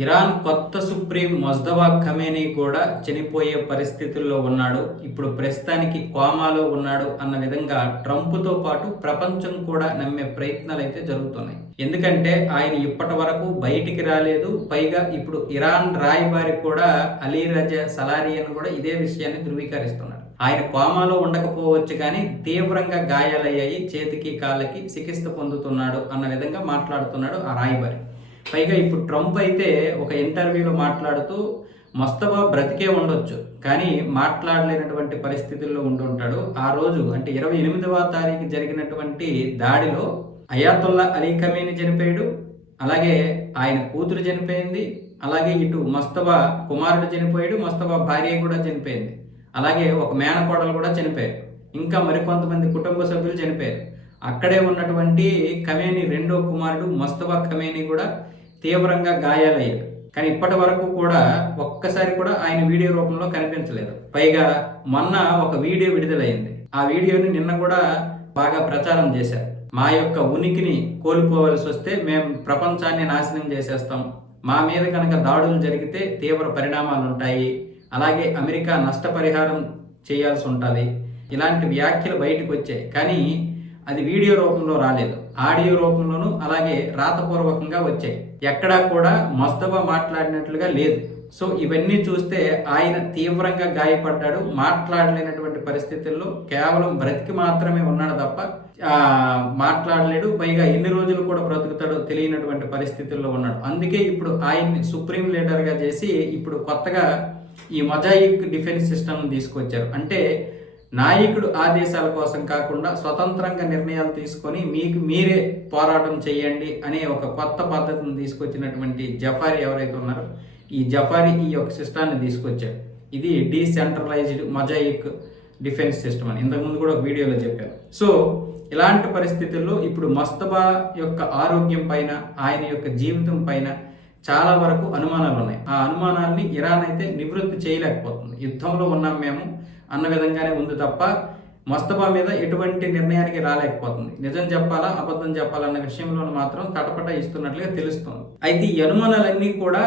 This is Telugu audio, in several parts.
ఇరాన్ కొత్త సుప్రీం మొజ్తబా ఖమేనీ కూడా చనిపోయే పరిస్థితుల్లో ఉన్నాడు. ఇప్పుడు ప్రస్తుతానికి కోమాలో ఉన్నాడు అన్న విధంగా ట్రంప్తో పాటు ప్రపంచం కూడా నమ్మే ప్రయత్నాలు అయితే జరుగుతున్నాయి. ఎందుకంటే ఆయన ఇప్పటి వరకు బయటికి రాలేదు. పైగా ఇప్పుడు ఇరాన్ రాయబారి కూడా అలీ రజా సలారియన్ కూడా ఇదే విషయాన్ని ధృవీకరిస్తున్నాడు. ఆయన కోమాలో ఉండకపోవచ్చు కానీ తీవ్రంగా గాయాలయ్యాయి, చేతికి కాళ్ళకి చికిత్స పొందుతున్నాడు అన్న విధంగా మాట్లాడుతున్నాడు ఆ రాయబారి. పైగా ఇప్పుడు ట్రంప్ అయితే ఒక ఇంటర్వ్యూలో మాట్లాడుతూ మొస్తఫా బ్రతికే ఉండొచ్చు కానీ మాట్లాడలేనటువంటి పరిస్థితుల్లో ఉంటుంటాడు. ఆ రోజు అంటే 28వ తారీఖు జరిగినటువంటి దాడిలో అయాతుల్లా అలీ ఖమేనీ చనిపోయాడు, అలాగే ఆయన కూతురు చనిపోయింది, అలాగే ఇటు మొస్తఫా కుమారుడు చనిపోయాడు, మొస్తఫా భార్య కూడా చనిపోయింది, అలాగే ఒక మేనకోడలు కూడా చనిపోయారు, ఇంకా మరికొంతమంది కుటుంబ సభ్యులు చనిపోయారు. అక్కడే ఉన్నటువంటి ఖమేనీ రెండో కుమారుడు మొస్తఫా ఖమేనీ కూడా తీవ్రంగా గాయాలయ్యాడు. కానీ ఇప్పటి వరకు కూడా ఒక్కసారి కూడా ఆయన వీడియో రూపంలో కనిపించలేదు. పైగా మొన్న ఒక వీడియో విడుదలైంది. ఆ వీడియోని నిన్న కూడా బాగా ప్రచారం చేశారు. మా యొక్క ఉనికిని కోల్పోవలసి వస్తే మేము ప్రపంచాన్ని నాశనం చేసేస్తాం, మా మీద కనుక దాడులు జరిగితే తీవ్ర పరిణామాలు ఉంటాయి, అలాగే అమెరికా నష్టపరిహారం చేయాల్సి ఉంటుంది, ఇలాంటి వ్యాఖ్యలు బయటకు వచ్చాయి. కానీ అది వీడియో రూపంలో రాలేదు, ఆడియో రూపంలోనూ అలాగే రాతపూర్వకంగా వచ్చాయి. ఎక్కడా కూడా మొస్తఫా మాట్లాడినట్లుగా లేదు. సో ఇవన్నీ చూస్తే ఆయన తీవ్రంగా గాయపడ్డాడు, మాట్లాడలేనటువంటి పరిస్థితుల్లో కేవలం బ్రతికి మాత్రమే ఉన్నాడు తప్ప మాట్లాడలేడు. పైగా ఎన్ని రోజులు కూడా బ్రతుకుతాడో తెలియనటువంటి పరిస్థితుల్లో ఉన్నాడు. అందుకే ఇప్పుడు ఆయన్ని సుప్రీం లీడర్గా చేసి ఇప్పుడు కొత్తగా ఈ మొజాయిక్ డిఫెన్స్ సిస్టమ్ తీసుకొచ్చారు. అంటే నాయకుడు ఆదేశాల కోసం కాకుండా స్వతంత్రంగా నిర్ణయాలు తీసుకొని మీకు మీరే పోరాటం చేయండి అనే ఒక కొత్త పద్ధతిని తీసుకొచ్చినటువంటి జఫారీ ఎవరైతే ఉన్నారో ఈ జఫారీ ఈ యొక్క సిస్టాన్ని తీసుకొచ్చారు. ఇది డీసెంట్రలైజ్డ్ మొజాయిక్ డిఫెన్స్ సిస్టమ్ అని ఇంతకుముందు కూడా ఒక వీడియోలో చెప్పారు. సో ఇలాంటి పరిస్థితుల్లో ఇప్పుడు మొస్తఫా యొక్క ఆరోగ్యం పైన, ఆయన యొక్క జీవితం పైన చాలా వరకు అనుమానాలు ఉన్నాయి. ఆ అనుమానాల్ని ఇరాన్ అయితే నివృత్తి చేయలేకపోతుంది. యుద్ధంలో ఉన్నాం మేము అన్న విధంగానే ఉంది తప్ప మొస్తఫా మీద ఎటువంటి నిర్ణయానికి రాలేకపోతుంది. నిజం చెప్పాలా అబద్ధం చెప్పాలన్న విషయంలో మాత్రం తటపట ఇస్తున్నట్లుగా తెలుస్తుంది. అయితే ఈ అనుమానాలన్నీ కూడా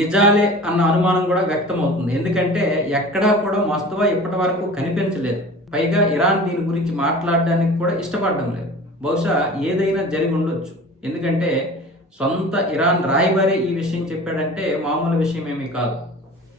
నిజాలే అన్న అనుమానం కూడా వ్యక్తమవుతుంది. ఎందుకంటే ఎక్కడా కూడా మొస్తఫా ఇప్పటి వరకు కనిపించలేదు. పైగా ఇరాన్ దీని గురించి మాట్లాడడానికి కూడా ఇష్టపడడం లేదు. బహుశా ఏదైనా జరిగి ఉండొచ్చు. ఎందుకంటే సొంత ఇరాన్ రాయబారి ఈ విషయం చెప్పాడంటే మామూలు విషయం ఏమీ కాదు.